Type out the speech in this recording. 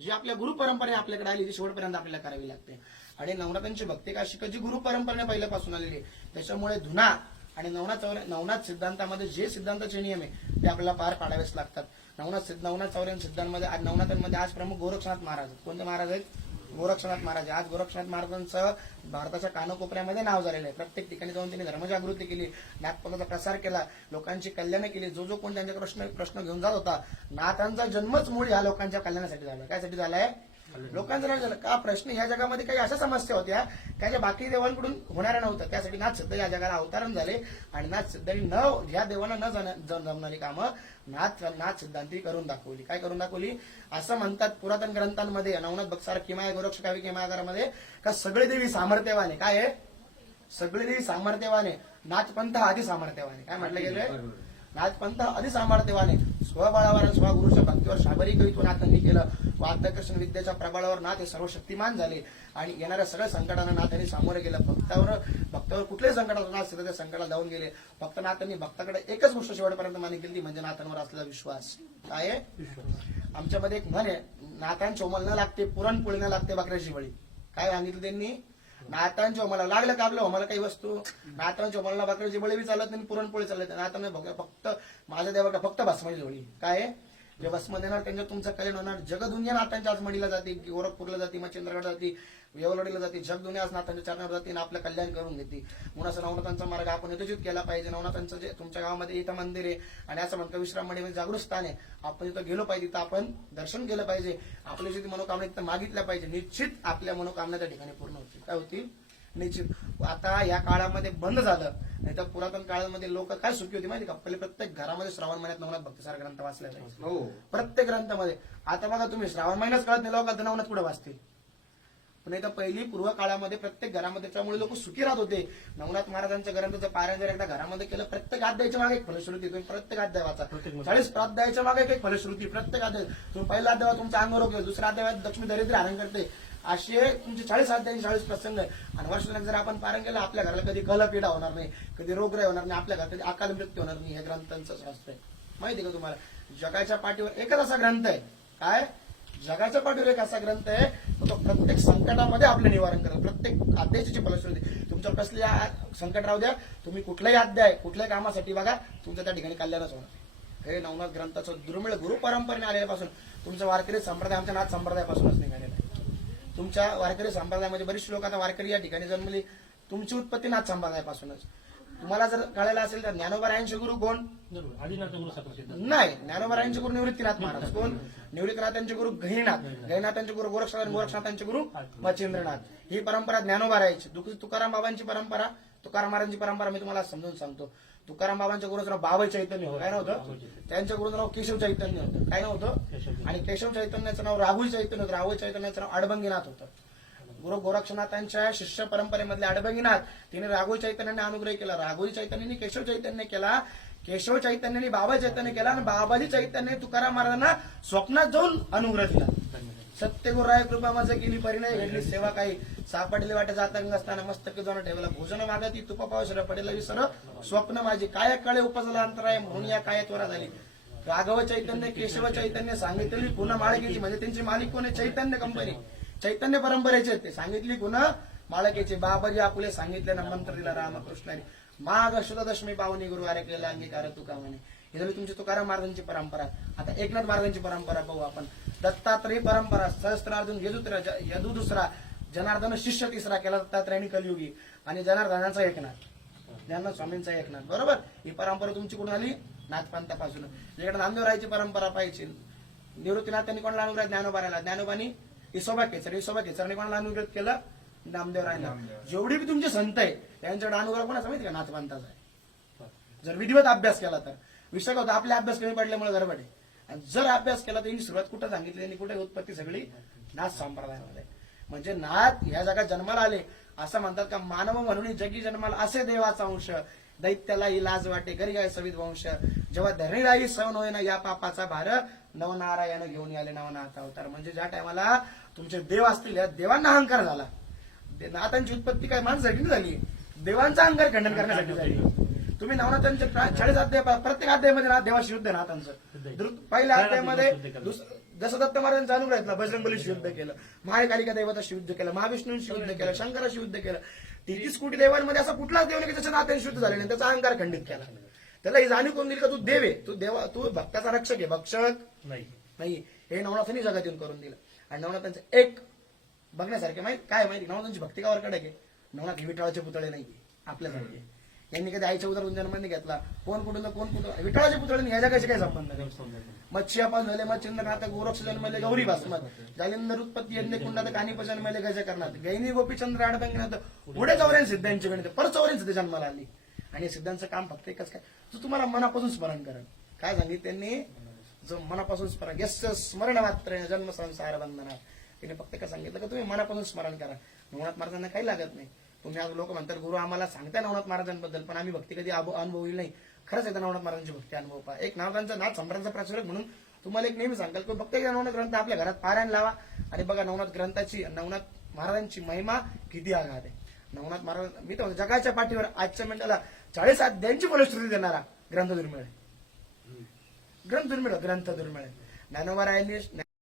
जी आपल्या गुरु परंपरेने आपल्याकडे आली ती शेवटपर्यंत आपल्याला करावी लागते. आणि नवनाथांची भक्ती का शिकत जी गुरु परंपरेने पहिल्यापासून आलेली आहे. त्याच्यामुळे धुना आणि नवनाथ सिद्धांतामध्ये जे सिद्धांताचे नियम आहे ते आपल्याला पार पाडावेच लागतात. नवनाथ चौऱ्यान सिद्धांमध्ये नवनाथांमध्ये आज प्रमुख गोरक्षनाथ महाराज. कोणते महाराज आहेत? गोरक्षनाथ महाराज. आज गोरक्षनाथ महाराजांचं भारताच्या कानाकोपऱ्यामध्ये नाव झालेलं आहे. प्रत्येक ठिकाणी जाऊन त्यांनी धर्मजागृती केली, नाथपंथाचा प्रसार केला, लोकांची कल्याण केली. जो कोण त्यांच्या प्रश्न घेऊन जात होता, नाथांचा जन्मच मूळ ह्या लोकांच्या कल्याणासाठी झाला. काय झालाय? लोकांचं नाव झालं का? प्रश्न ह्या जगामध्ये काही अशा समस्या होत्या त्या ज्या बाकी देवांकडून होणाऱ्या नव्हत्या. त्यासाठी नाथ सिद्ध या जगाला अवतरण झाले आणि नाथ सिद्धांनी ह्या देवांना न जमणारी कामं नाथ सिद्धांती करून दाखवली. काय करून दाखवली? असं म्हणतात पुरातन ग्रंथांमध्ये, नवनाथ भक्सार किमाय गोरक्ष काव्य किमागारामध्ये, का सगळे देवी सामर्थ्यवाने. काय आहे? सगळे देवी सामर्थ्यवाने. नाथपंथ आधी सामर्थ्यवाने. काय म्हटलं गेलंय? नाथपंथ आधी सामर्थ्यवाने. स्वबळावर स्वगुरूच्या भक्तीवर शाबरी कवित्व नाथांनी केलं. वाद्यकृष्ण विद्येच्या प्रबळावर नाथ हे सर्व शक्तिमान झाले आणि येणाऱ्या सगळ्या संकटांना नाथांनी सामोरे गेलं. भक्तावर कुठल्याही संकटात नाथ सिद्ध त्या संकटाला धावून गेले. फक्त नाथांनी भक्ताकडे एकच गोष्ट शेवटपर्यंत मान्य केली, ती म्हणजे नाथांवर असलेला विश्वास. काय आहे? आमच्यामध्ये एक म्हण आहे, नाथांची ओमल न लागते पुरणपोळी न लागते बकऱ्याची बळी. काय सांगितलं त्यांनी? नाथांच्या ओमाला लागलं का आपलं ओमाला काही वस्तू, नाथांच्या ओमाला बकऱ्याची बळी बी चालत नाही, पुरणपोळी चालत नाही. नाथांना फक्त माझ्या देवाकडे फक्त भस्माची जोडी. काय? जे भस्म देणार त्यांच्या तुमचं कल्याण होणार. जगदुनिया नाथांच्या आज मडीला जाते, गोरखपूरला जाते, मच्छिंद्रगड जाते, येवलवाडीला जाते. जगदुनिया आज नाथांच्या चरणावर जाते आणि आपलं कल्याण करून घेते. म्हणून असं नवनाथांचा मार्ग आपण यथोचित केला पाहिजे. नवनाथांचं जे तुमच्या गावामध्ये इथं मंदिर आहे आणि असं म्हणतं विश्राम मंदिर जागृत स्थान आहे, आपण तिथं गेलो पाहिजे, तिथं आपण दर्शन केलं पाहिजे, आपल्या जी मनोकामना तिथं मागितल्या पाहिजे. निश्चित आपल्या मनोकामना त्या ठिकाणी पूर्ण होतील. काय होतील? निश्चित. आता या काळामध्ये बंद झालं, नाही तर पुरातन काळामध्ये लोक काय सुखी होती माहिती का? पहिले प्रत्येक घरामध्ये श्रावण महिन्यात नवनाथ भक्तिसार ग्रंथ वाचला जायचा. हो. प्रत्येक ग्रंथामध्ये. आता बघा तुम्ही, श्रावण महिन्याच कळत नाही लोकांना नवनाथ कुठे वाचतील. पण इथं पहिली पूर्व काळामध्ये प्रत्येक घरामध्ये, त्यामुळे लोक सुखी राहत होते. नवनाथ महाराजांच्या ग्रंथाचं पारायण जर एकदा घरामध्ये केलं, प्रत्येक अध्यायाच्या मागे एक फलश्रुती. तुम्ही प्रत्येक अध्याय वाचा. 40 अध्यायाच्या मागे एक फलश्रुती. प्रत्येक अध्याय तुम्ही पहिला अध्याय तुमचा अंग रोग, दुसरा अध्याय लक्ष्मी दरिद्र हरण करते, असे तुमचे 40 अध्याय 40 प्रसंग आहे. आणि वर्षाला जर आपण पारायण केलं, आपल्या घराला कधी कलपिडा होणार नाही, कधी रोगराई होणार नाही, आपल्या घरात कधी अकाल मृत्यू होणार नाही. हे ग्रंथांचं शास्त्र आहे. माहिती का तुम्हाला? जगाच्या पाठीवर एकच असा ग्रंथ आहे. काय? जगाच्या पाठीवर एक असा ग्रंथ आहे, तो प्रत्येक संकटामध्ये आपलं निवारण करतो. प्रत्येक अध्यायाची फलश्रुती. तुमच्यावर कसली संकट राहू द्या, तुम्ही कुठलाही अध्याय कुठल्याही कामासाठी बघा, तुमच्या त्या ठिकाणी कल्याणच होणार. हे नवनाथ ग्रंथाचं दुर्मिळ गुरु परंपरेने आलेल्यापासून तुमचा वारकरी संप्रदाय आमच्या नाथ संप्रदायापासूनच निघालेला आहे. तुमच्या वारकरी संप्रदायामध्ये बरेचसे लोक आता वारकरी या ठिकाणी जन्मली, तुमची उत्पत्ती नाथ संप्रदायापासूनच. तुम्हाला जर कळायला असेल तर ज्ञानोबारायांचे गुरु कोण? नाही, ज्ञानोबारायांचे गुरु निवृत्तीनाथ महाराज. कोण? निवृत्तीनाथांचे गुरु गहिनाथांचे गुरु गोरक्षनाथ, गोरक्षनाथांचे गुरु मच्छिंद्रनाथ. ही परंपरा ज्ञानोबारायांची. तुकाराम बाबांची परंपरा, तुकाराम महाराजांची परंपरा मी तुम्हाला समजून सांगतो. तुकाराम बाबांच्या गुरुचं नाव बाबा चैतन्य होतं. काय नव्हतं? त्यांच्या गुरुचं नाव केशव चैतन्य होतं. काय नव्हतं? आणि केशव चैतन्याचं नाव राहुल चैतन्य होतं. राहुल चैतन्याचं नाव अडबंगीनाथ होतं. गुरु गोरक्षनाथांच्या शिष्य परंपरेमधले अडबंगीनाथ, तिने राघुल चैतन्याने अनुग्रह केला. राघुल चैतन्याने केशव चैतन्य केला, केशव चैतन्याने बाबा चैतन्य केला आणि बाबाजी चैतन्य तुकाराम महाराजांना स्वप्नात जाऊन अनुग्रह दिला. सत्यगुराय कृपा माझं केली, परिणय घडली सेवा काही, सापडले वाटे जातांग असताना मस्तक जाऊन ठेवला, भोजन मागती तुपा पावसर पडेल विसर स्वप्न माझी, काय कळे उपजला अंतराय म्हणून या काय त्वरा झाली. राघव चैतन्य केशव चैतन्य सांगितलेली पुन्हा माळकेची, म्हणजे त्यांची मालिक कोण आहे? चैतन्य कंपनी, चैतन्य परंपरेचे ते सांगितली पुन्हा माळकेचे. बाबाजी आपुले सांगितले ना मंत्र दिला रामकृष्णाने, माघ शुद्ध दशमी पावनी गुरु आरे केला अंगीकार तुका म्हणे. ही झाली तुमची तुकाराम महाराजांची परंपरा. आता एकनाथ महाराजांची परंपरा पाहू आपण. दत्तात्रयी परंपरा, सहस्त्रार्जुन यदू दुसरा, जनार्दन शिष्य तिसरा केला दत्तात्रयाने कलयुगी, आणि जनार्दनाचा एकनाथ, ज्ञाननाथ स्वामींचा एकनाथ. बरोबर? ही परंपरा तुमची कुठून आली? नाथपंथापासून. इकडे नामदेवरायची परंपरा पाहिजे. निवृत्तीनाथांनी कोणाला अनुग्रह? ज्ञानोबारायला. ज्ञानोबानी इसोबा केसरने कोणाला अनुग्रह केलं? नामदेवरायला. जेवढी बी तुमचे संत आहे त्यांच्याकडे अनुग्रह कोणाचा माहिती का? नाथपंथाचा आहे. जर विधिवत अभ्यास केला तर. विषय होता आपला अभ्यास कमी पडल्यामुळे गडबड आहे. आणि जर अभ्यास केला तर सुरुवात कुठं सांगितली त्यांनी, कुठे उत्पत्ती सगळी नाथ संप्रदायामध्ये. म्हणजे नाथ या जगात जन्माला आले. असं म्हणतात का मानव म्हणून जगी जन्माला असे देवाचा अंश, दैत्याला ही लाज वाटे घरी गाय सवित वंश, जेव्हा धरणीलाही सहन होईना या पापाचा भार, नवनारायण घेऊन आले नवनाथ अवतार. म्हणजे ज्या टायमाला तुमचे देव असतील या देवांना अहंकार झाला. नाथांची उत्पत्ती काय माणसासाठी झाली? देवांचा अहंकार खंडन करण्यासाठी झाली. तुम्ही नवनाथांचे 40 अध्याय, प्रत्येक अध्यायामध्ये देवाशी युद्ध नाथांचं. पहिल्या अध्यायामध्ये जसं दत्त महाराजांचा अनुग्रह घेतला, बजरंगबलीशी युद्ध केलं, महाकालिका देवताशी युद्ध केलं, महाविष्णूंशी युद्ध केलं, शंकराशी युद्ध केलं. 33 कोटी देवांमध्ये असा कुठलाच देव नाही की त्याच्या नात्याने शुद्ध झाले नाही, त्याचा अहंकार खंडित केला. त्याला ही जाणीव कोण दिली का तू देव आहे, तू देवा, तू भक्ताचा रक्षक आहे, भक्षक नाही. हे नवनाथांनी जगात येऊन करून दिलं. आणि नवनाथांचं एक बघण्यासारखे काय माहिती, नवनाथांची भक्ती कावर कडक आहे. नवनाथ हे विठ्ठलाचे पुतळे नाही आपल्यासारखे. यांनी कधी आईच्या उदरातून जन्म नाही घेतला, कोण कुठून विठ्ठलाचे पुतळे नाही, ह्याच्या कशी काय संबंध नाही. मत्स्यापासून झाले मच्छिंद्रनाथ गोरक्ष जन्मले गौरी भास्मत जालिंदर उत्पत्ती यज्ञ कुंडात कानिप जन्मले गज करणार गैनी गोपीचंद्र आडबंगनाथ पुढे चौऱ्यान सिद्धांची गणित परत चौऱ्यान सिद्ध जन्माला आली. आणि सिद्धांचं काम फक्त एकच काय, जो तुम्हाला मनापासून स्मरण करा. काय सांगितलं त्यांनी, जो मनापासून स्मरण, यश स्मरण मात्र जन्म संसार बंधना. तिने फक्त काय सांगितलं का तुम्ही मनापासून स्मरण करा. नवनाथ महाराजांना काही लागत नाही. तुम्ही आज लोक म्हणतात गुरु आम्हाला सांगताय नवनाथ महाराजांबद्दल, पण आम्ही भक्ती कधी अनुभवली नाही. खरंच एकदा नवनाथ महाराजांची भक्ती अनुभव पहा. एक नवनाथांचा नाथ सम्राटचा प्रचारक म्हणून तुम्हाला एक नेहमी सांगाल की फक्त एकदा नवनाथ ग्रंथ आपल्या घरात पारायण लावा आणि बघा नवनाथ ग्रंथाची, नवनाथ महाराजांची महिमा किती आघात आहे. नवनाथ महाराज, मी तर जगाच्या पाठीवर आजच्या मिनिटाला 40 अध्यायांची फलश्रुती देणारा ग्रंथ दुर्मिळ आहे. ग्रंथ दुर्मिळ. ज्ञानोबा रायांनी